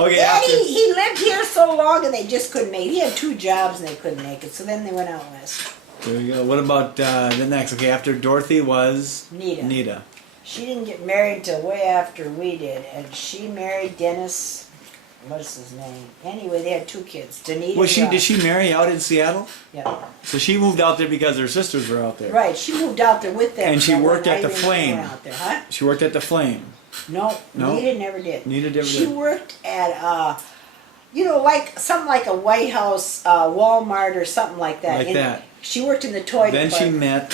Okay, Then after... he lived here so long and they just couldn't make it. He had 2 jobs and they couldn't make it, so then they went out west. There we go. What about the next? Okay, after Dorothy was... Nita. She didn't get married till way after we did, and she married Dennis... What's his name? Anyway, they had 2 kids. Danita and Did she marry out in Seattle? Yeah. So she moved out there because her sisters were out there. Right, she moved out there with them. And she worked at the Irene Flame. went out there, huh? She worked at the Flame. No, No? Nita never did. Nita never She did. worked at, you know, like something like a White House, Walmart or something like that. Like that. She worked in the toy Then department. she met...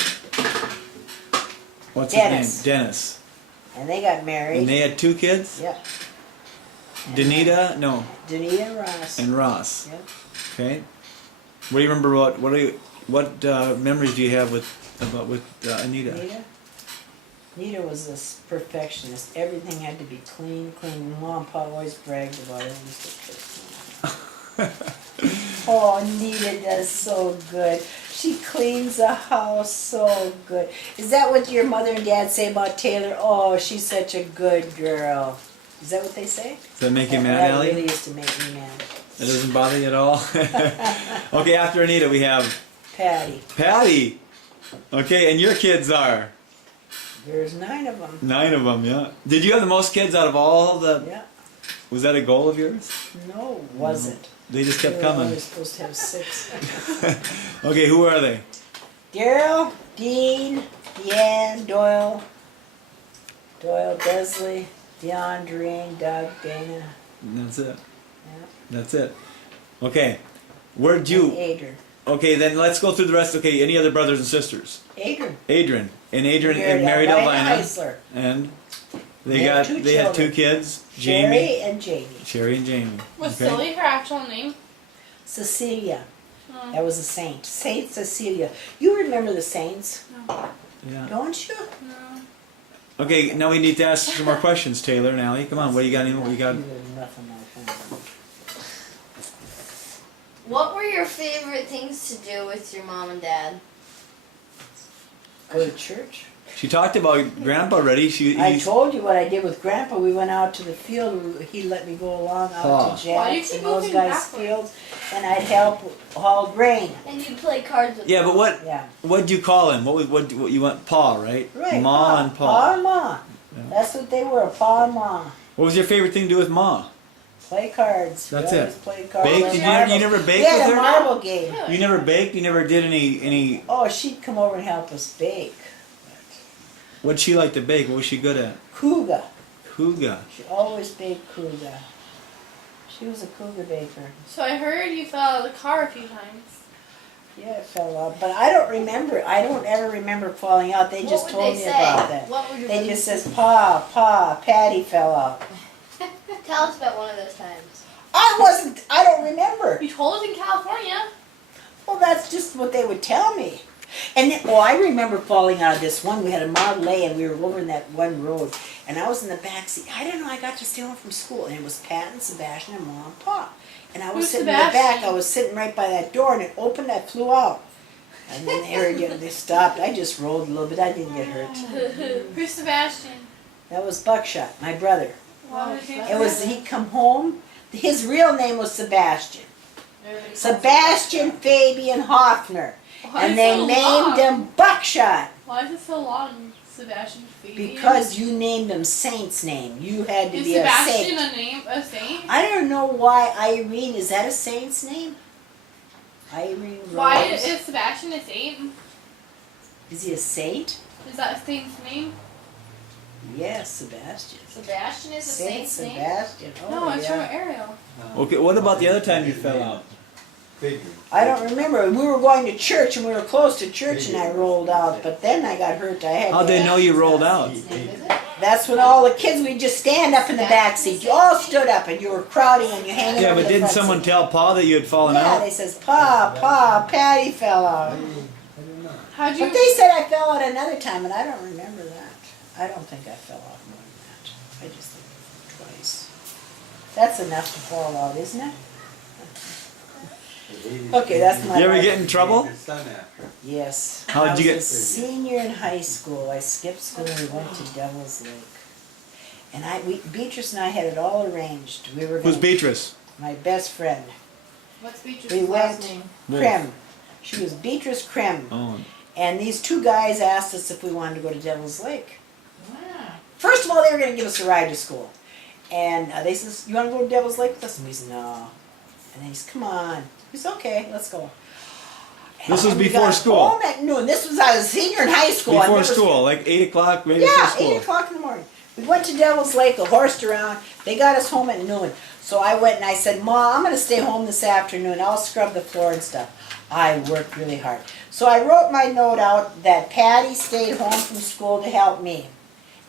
What's Dennis. his name? Dennis. And they got married. And they had 2 kids? Yeah. Danita? No. Danita and Ross. And Ross. Yep. Okay. What do you remember about... What memories do you have with Anita? Nita was this perfectionist. Everything had to be clean. Mom and Pa always bragged about it. Oh, Nita does so good. She cleans the house so good. Is that what your mother and dad say about Taylor? Oh, she's such a good girl. Is that what they say? Does that make you mad, That Allie? really used to make me mad. That doesn't bother you at all? Okay, after Anita we have... Patty. Patty! Okay, and your kids are? There's 9 of them. 9 of them, yeah. Did you have the most kids out of all the... Yeah. Was that a goal of yours? No, it wasn't. They just kept We were coming. always supposed to have 6. Okay, who are they? Daryl, Dean, Deanne, Doyle, Desley, DeAndre, Doug, Dana. And that's it. Yeah. That's it. Okay. Where'd you... And Adrian. Okay, then let's go through the rest. Okay, any other brothers and sisters? Adrian. Adrian. And Adrian and married Elvina. Heisler. And They had 2 they had 2 children. kids. Sherry Jamie. and Jamie. Sherry and Jamie. Was Okay. Silly her actual name? Cecilia. Oh. That was a saint. Saint Cecilia. You remember the saints, No. Yeah. don't you? No. Okay, now we need to ask some more questions, Taylor and Allie. Come on, what do you got? What you got? You had nothing like that. What were your favorite things to do with your mom and dad? Go to church. She talked about Grandpa already. I told you what I did with Grandpa. We went out to the field. He let me go along out Oh. to Why do you Jack's keep and those moving guys' backwards? fields, and I'd help haul grain. And you'd play cards with Yeah, them. but what Yeah. what'd you call him? What you want? Pa, right? Right. Ma and Pa. Pa and Ma. Yeah. That's what they were, Pa and Ma. What was your favorite thing to do with Ma? Play cards. That's We it. always played cards. Baked? and You never marbles. baked We had with a her? marble game. You never baked? You never did any... Oh, she'd come over and help us bake. What'd she like to bake? What was she good at? Kuga. Kuga. She always baked Kuga. She was a Kuga baker. So I heard you fell out of the car a few times. Yeah, it fell out. But I don't remember. I don't ever remember falling out. They just What told would me they say? about that. What would your They mom just say? says, Pa, Patty fell out. Tell us about one of those times. I don't remember. You told us in California. Well, that's just what they would tell me. And then, I remember falling out of this one. We had a Model A and we were over in that one road. And I was in the back seat. I don't know, I got to stay home from school. And it was Pat and Sebastian and Mom and Pa. And I was Who's sitting in the back. Sebastian? I was sitting right by that door and it opened, I flew out. And then they stopped. I just rolled a little bit. I didn't get hurt. Who's Sebastian? That was Buckshot, my brother. Why was he It was, he'd come home. His real name was Sebastian. Sebastian Fabian Hoffner. Why And is they it so named long? him Buckshot Why is it so long, Sebastian Fabian? because you named him Saint's name. You had to Is be Sebastian a saint. a saint? I don't know why Irene, is that a saint's name? Irene Rose. Why is Sebastian a saint? Is he a saint? Is that a saint's name? Yes, Sebastian. Sebastian is a Saint saint's name. Sebastian. Oh, No, it's from yeah. Ariel. Okay, what about the other time you fell out? I don't remember. We were going to church and we were close to church and I rolled out. But then I got hurt. I had How'd to they know you rolled out? His name, is it? That's when all the kids, we just stand up in the back seat. You all stood up and you were crowding and you hanging Yeah, over but the didn't front someone seat. tell Pa that you had fallen Yeah, out? they says, Pa, Patty fell out. How'd you? But they said I fell out another time and I don't remember that. I don't think I fell out more than that. I just think twice. That's enough to fall out, isn't it? Okay, that's my You ever life. get in trouble? Yes. How'd I was you get- a senior in high school. I skipped school and we went to Devil's Lake. And Beatrice and I had it all arranged. We were Who's gonna, Beatrice? my best friend. What's Beatrice's We last went name? Krim. She was Beatrice Krim. Oh, And these two guys asked us if we wanted to go to Devil's Lake. Wow. First of all, they were going to give us a ride to school. And they says, you want to go to Devil's Lake with us? And we said, no. And they said, come on. We said, okay, let's go. This was And we before got school. home at noon. This was, I was a senior in high school. I've before never school, like 8 o'clock, maybe Yeah, before school. 8 o'clock in the morning. We went to Devil's Lake, horsed around. They got us home at noon. So I went and I said, Mom, I'm going to stay home this afternoon. I'll scrub the floor and stuff. I worked really hard. So I wrote my note out that Patty stayed home from school to help me.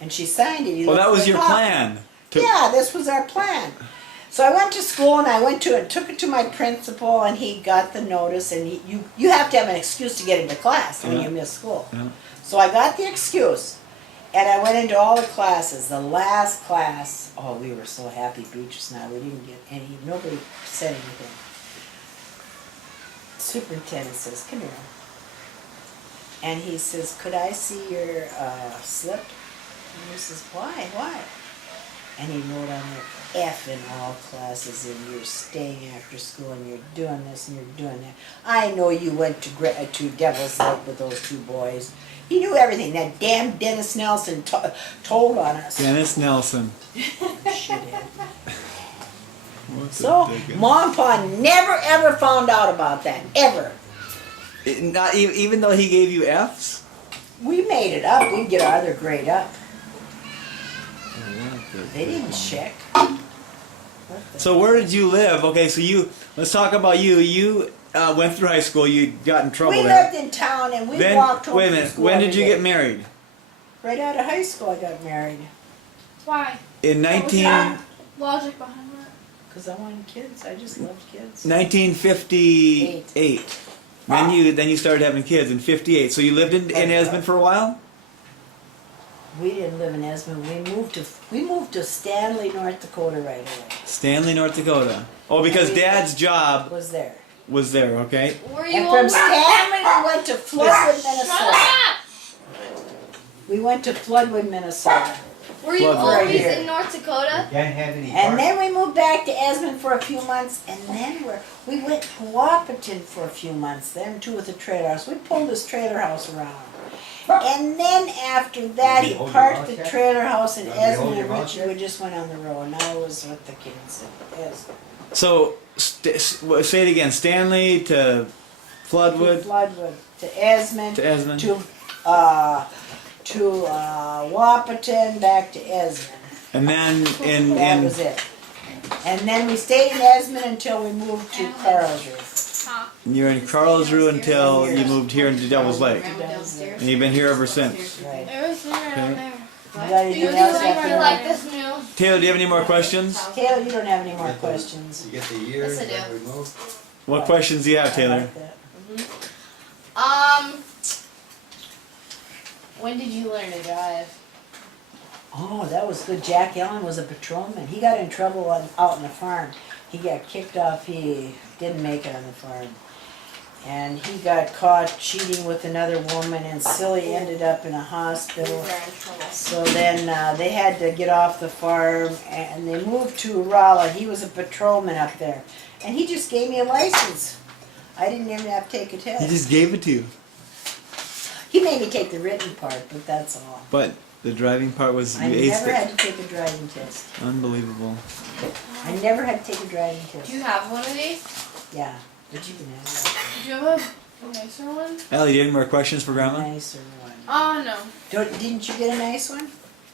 And she signed it. Well, that was your Hoffner. plan. Yeah, this was our plan. So I went to school and I went to it, took it to my principal, and he got the notice. And you have to have an excuse to get into class when Yeah. you miss school. Yeah. So I got the excuse, and I went into all the classes. The last class, oh, we were so happy, Beatrice and I. We didn't get any. Nobody said anything. Superintendent says, "Come here," and he says, "Could I see your slip?" And he says, "Why? Why?" And he wrote on there, F in all classes, and you're staying after school, and you're doing this, and you're doing that. I know you went to Devil's Lake with those two boys. He knew everything. That damn Dennis Nelson told on us. Dennis Nelson. Shithead. What's So, a diggin'? Mom and Pa never ever found out about that. Ever. Not even though he gave you Fs? We made it up. We'd get our other grade up. They didn't check. So where did you live? Okay, so let's talk about you. You went through high school, you got in trouble We there. lived in town and we Then, walked home wait a from minute, school when every did you day. get married? Right out of high school I got married. Why? In What was 19, the logic behind that? Because I wanted kids. I just loved kids. 1958. Then you started having kids in 58. So you lived in Esmond for a while? We didn't live in Esmond. We moved to Stanley, North Dakota right away. Stanley, North Dakota. Oh, because Dad's job Was there. was there, okay? Were you And from always Stanley we went to Floodwood, Shut Minnesota. up! We went to Floodwood, Minnesota. Were you Flood right always here. in North Dakota? Can't have any And then we moved back to Esmond for a few months, and then we went to Wahpeton for a few months, them two with the trailer house. We pulled this trailer house around. And then after that, he Did you hold your parked mouth the shut? trailer house in Did you hold Esmond, your and mouth Richard shut? we just went on the road, and I was with the kids in Esmond. So, say it again. Stanley to Floodwood To Floodwood, to Esmond, to Esmond. to Wahpeton, back to Esmond. And then That was it. And then we stayed in Esmond until we moved to Carlsruhe. Huh. you're in Carlsruhe until you moved here into Devil's Lake. Downstairs. And you've been here ever since. Right. It was there down there. You got anything Do you else like, after you like that? this new? Taylor, do you have any more questions? Taylor, you don't have any more questions. You get the years Yes, I that do. removed. What questions do you have, I Taylor? like that. When did you learn to drive? Oh, that was good. Jack Allen was a patrolman. He got in trouble out on the farm. He got kicked off. He didn't make it on the farm. And he got caught cheating with another woman, and Silly ended up in a hospital. So then they had to get off the farm, and they moved to Rolla. He was a patrolman up there. And he just gave me a license. I didn't even have to take a He test. just gave it to you. He made me take the written part, but that's all. But the driving part was I you never aced had it. to take a driving test. Unbelievable. I never had to take a driving test. Do you have one of these? Yeah, but you can have that. Did you have a nicer one? Ellie, do you have any more questions for A Grandma? nicer one. Oh no. Didn't you get a nice one?